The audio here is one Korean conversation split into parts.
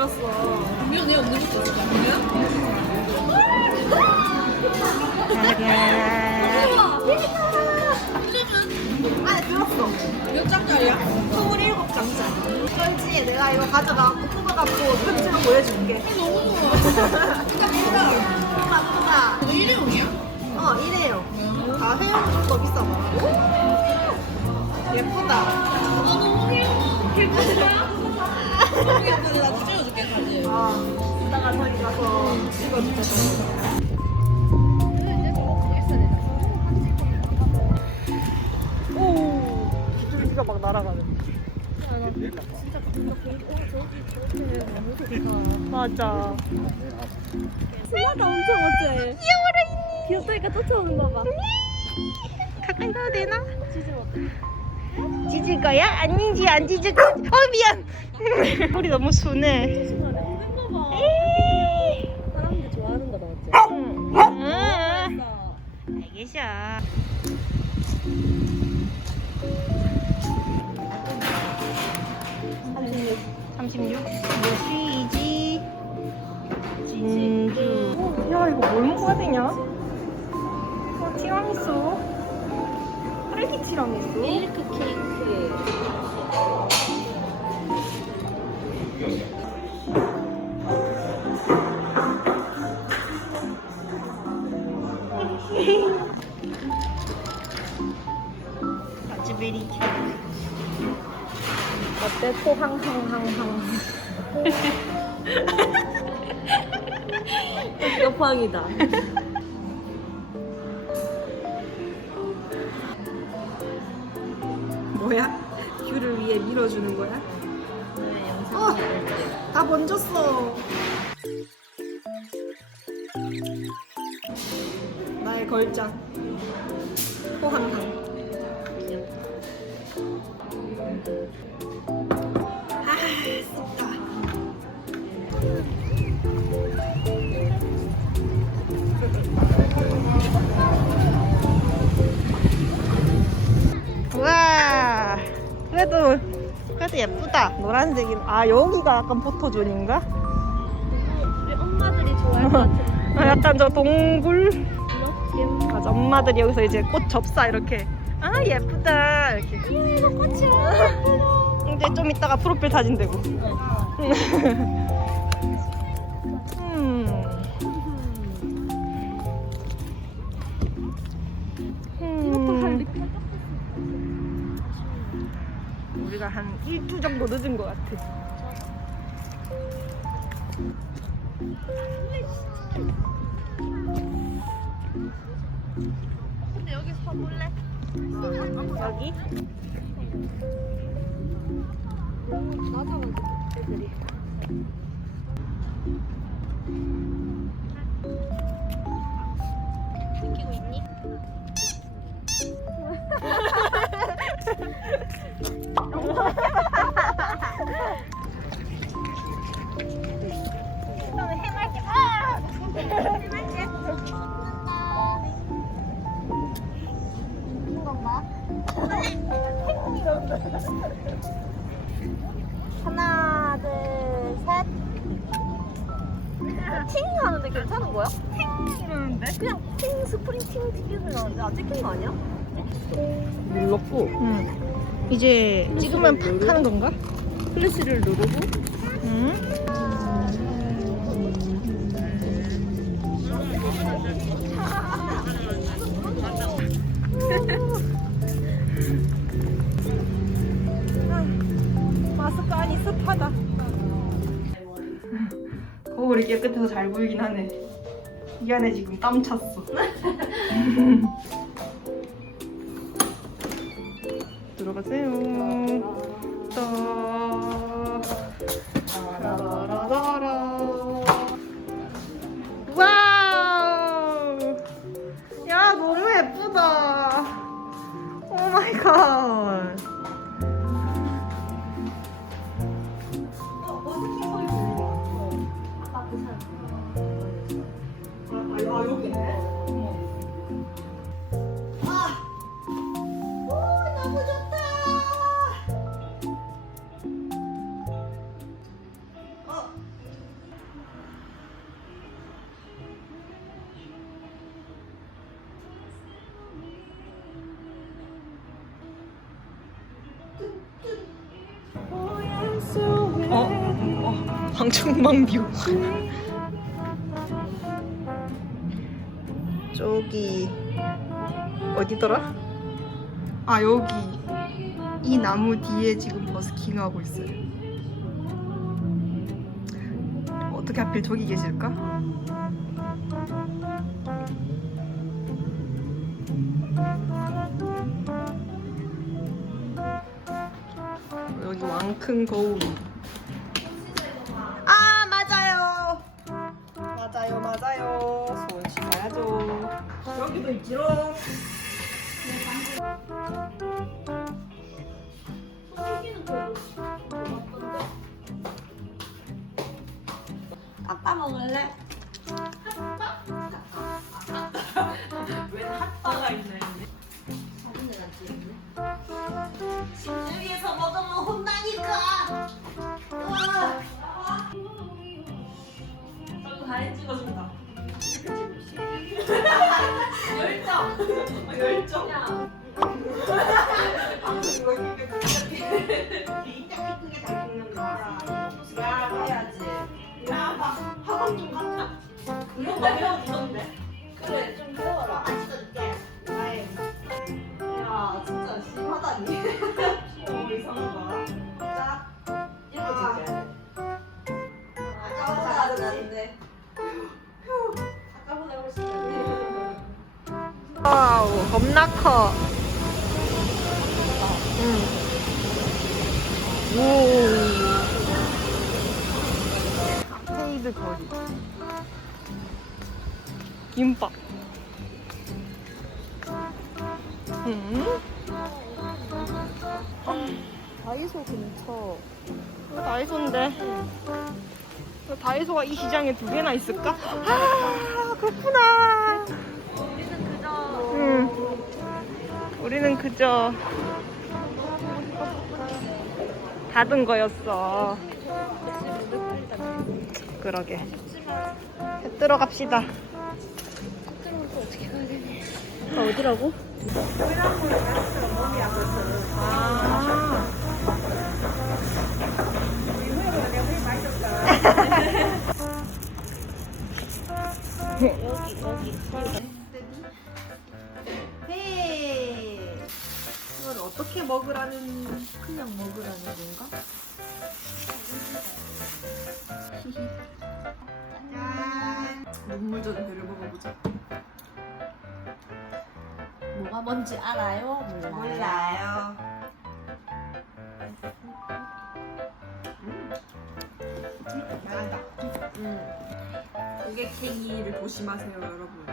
들었어. 내 없는 것도 아니야? 안에 들었어. 몇 장짜리야? 27장짜리. 썰지 내가 이거 가져가고 뽑아갖고 편지로 보여줄게. 너무 좋아. 진짜. 크다, 크다. 이거 일회용이야? 어, 이래요. 아, 회원은 좀더 비싸더라고. 예쁘다. 아 너무 귀여워. 개꿀이야? 너무 귀엽다. 나도 찍어줄게 사진. 아, 이따가 저기 가서 찍어주세요. 오, 기줄기가 막 날아가네. 맞아. 엄청. 귀여워라, 이니. 귀엽다니까 쫓아오는 거 봐. 가까이 가도 되나? 짖을 거야? 아닌지 안 짖을 거야? 어, 미안. 우리 너무 순해. 알겠어. 삼십육. 뭐시지? 진주. 야 이거 뭘 먹어야 되냐? 어, 티라미수. 딸기 티라미수. 밀크 케이크. 항항항항. 여팡이다. 뭐야? 큐를 위해 밀어주는 거야? 어, 다 번졌어. 나의 걸작. 그래도 그래도 예쁘다. 노란색이. 아 여기가 약간 포토존인가? 우리 엄마들이 좋아할 것 같은. 아, 약간 저 동굴. 이렇게. 맞아, 엄마들이 여기서 이제 꽃 접사 이렇게. 아 예쁘다 이렇게. 이거 꽃이야. 근데 좀 이따가 프로필 사진 되고. 한 일주 정도 늦은 것 같아. 근데 여기 서볼래? 여기? 너무 낮아가지고 애들이. 느끼고 있니? 하나, 둘, 셋. 팅 하는데 괜찮은 거야? 팅 이러는데? 그냥 팅 스프링 팅 튀기는 나는데 아 찍힌 거 아니야? 눌렀고 응. 이제 찍으면 팍 하는 건가? 플래시를 누르고 응? 마스크 안이 습하다. 거울이 깨끗해서 잘 보이긴 하네. 이 안에 지금 땀 찼어. 들어가세요. 따. 라라라라. 와우. 야 너무 예쁘다. 오 마이 갓. 어, 방충망 뷰. 저기 어디더라? 아 여기 이 나무 뒤에 지금 버스킹 하고 있어요. 어떻게 하필 저기 계실까? 여기 왕큰 거울 여기도 있지롱. 아빠 먹을래? 왜 핫바가 있네. 심주위에서 먹으면 혼나니까. 열정. 야, 해야지. 좀 갔다. 그거 너무 카페이드 거리. 김밥. 응? 다이소 근처 이거 다이소인데. 이거 다이소가 이 시장에 두 개나 있을까? 아, 그렇구나. 응. 우리는 그저 닫은 거였어. 그러게. 해 뜨러 갑시다. 아, 어디라고? 아. 여기 여기 네. 이걸 어떻게 먹으라는 그냥 먹으라는 건가? 짠. 눈물 젖은 배를 먹어보자. 뭐가 뭔지 알아요? 몰라요. 몰라요. 잘한다. 음. 고객행위를 조심하세요, 여러분.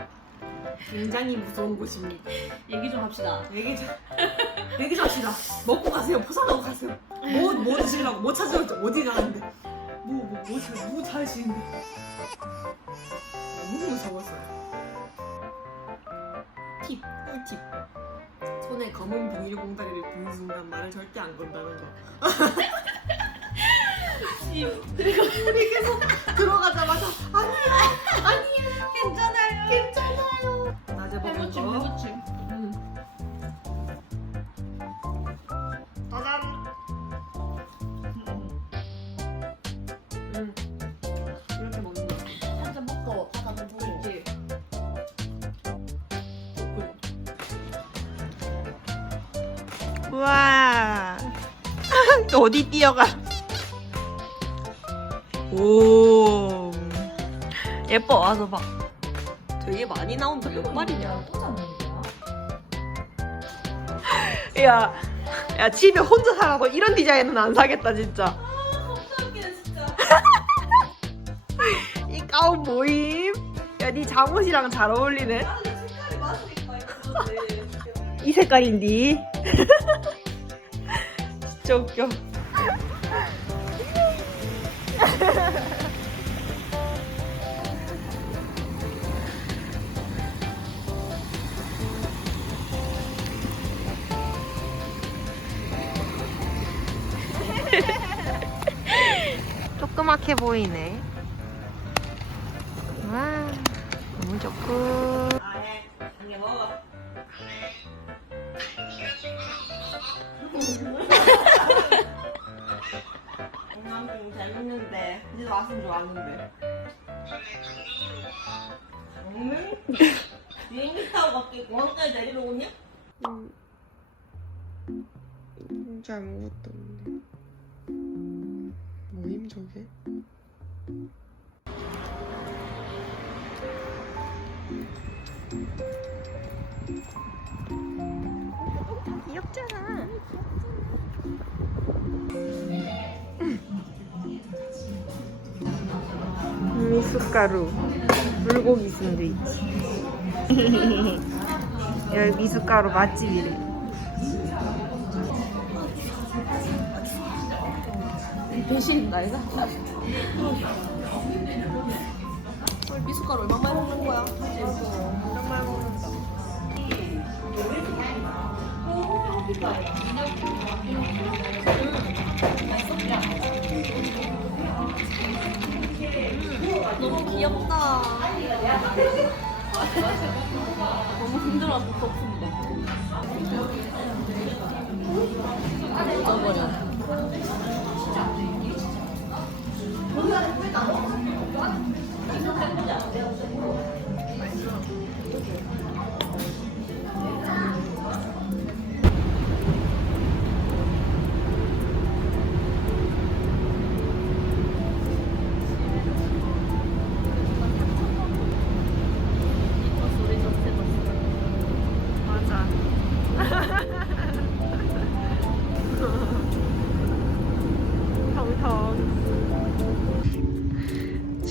굉장히 무서운 곳입니다. 얘기 좀 합시다. 얘기 좀, 얘기 좀 합시다. 먹고 가세요. 포장하고 가세요. 뭐, 뭐 드시려고, 뭐 찾으러 어디 가는데. 찾, 뭐 찾으시는데. 너무 무서웠어요. 팁, 꿀팁. 손에 검은 비닐봉다리를 드는 순간 말을 절대 안 건다는 거. 그리고 우리 계속 들어가자마자 아니야 아니야 괜찮아요 괜찮아요 낮에 먹은 거 어디 뛰어가? 오. 예뻐. 와서 봐. 되게 많이 나온다. 몇 마리냐? 야, 야 집에 혼자 살아도 이런 디자인은 안 사겠다 진짜. 진짜. 이 가운 모임. 야 네 잠옷이랑 잘 어울리네. 이거 이 색깔인디? 진짜 웃겨 조그맣게 보이네. 와 너무 좋고 내리러 오냐? 진짜 아무것도 없네. 뭐임 저게? 귀엽잖아 미숫가루 불고기 샌드위치 여기 미숫가루 맛집이래 배신인가 이거? 미숫가루 얼마 많이 먹는 거야? 정말 먹는다 너무 귀엽다. 너무 힘들어서 덮은데. 잊어버려.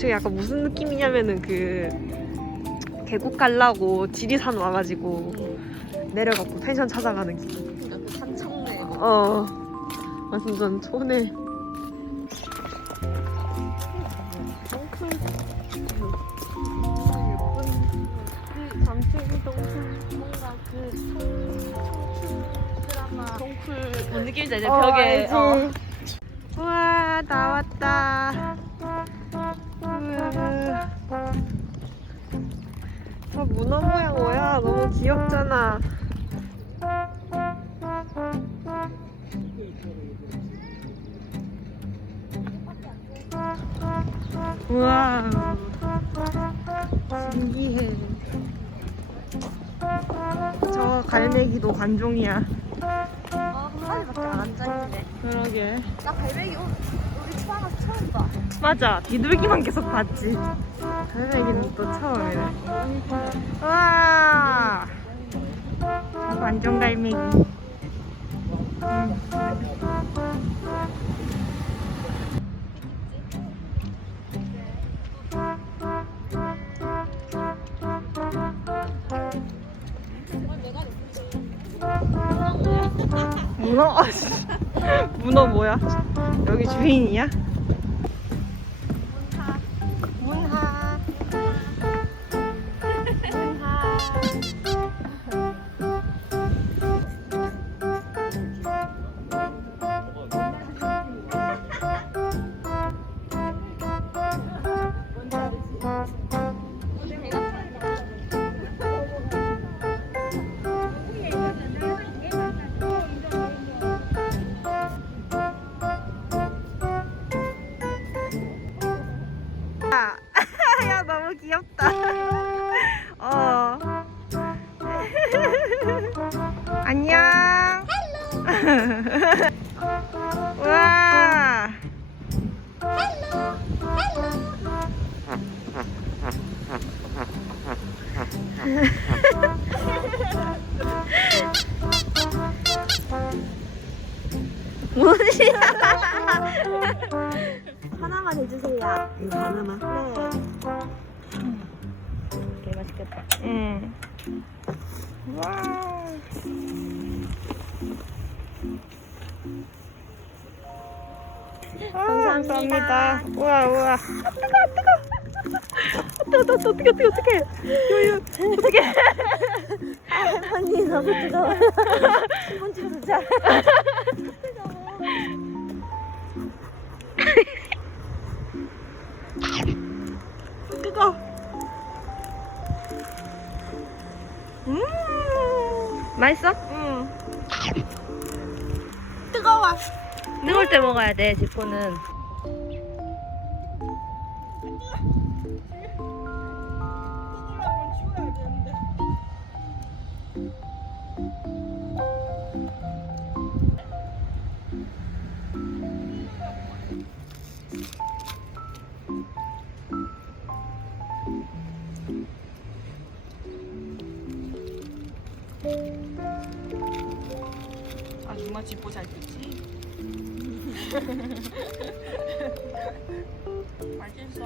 지금 약간 무슨 느낌이냐면은 그 계곡 가려고 지리산 와가지고 내려갖고 펜션 찾아가는 기분 그 산청래. 어 완전 촌에 그뭔 느낌인지? 어, 벽에. 어. 우와 나왔다 문어 모양 뭐야. 너무 귀엽잖아. 우와. 신기해. 저 갈매기도 관종이야. 아, 한 마리밖에 안 앉아있네. 그러게. 나 갈매기 오- 우리 태어나서 처음 봐. 맞아. 비둘기만 계속 봤지 갈매기는 또 처음이네 와 완전 갈매기 음. 문어? 문어 뭐야? 여기 주인이야? 뭐지? 하나만 해주세요. 이거 하나만. 네. 개 맛있겠다. 응. 와. 아, 감사합니다. 우와 우와. 아, 뜨거 뜨거. 어떻게 어떻게 어떻게. 요요 어떻게. 언니 너무 뜨거워. 찍어주자. 뜨거. 음. 맛있어? 응. 뜨거워. 뜨거울 때 먹어야 돼. 지코는. 아 누나 집보 잘 듣지? 맛있어.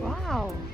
와우.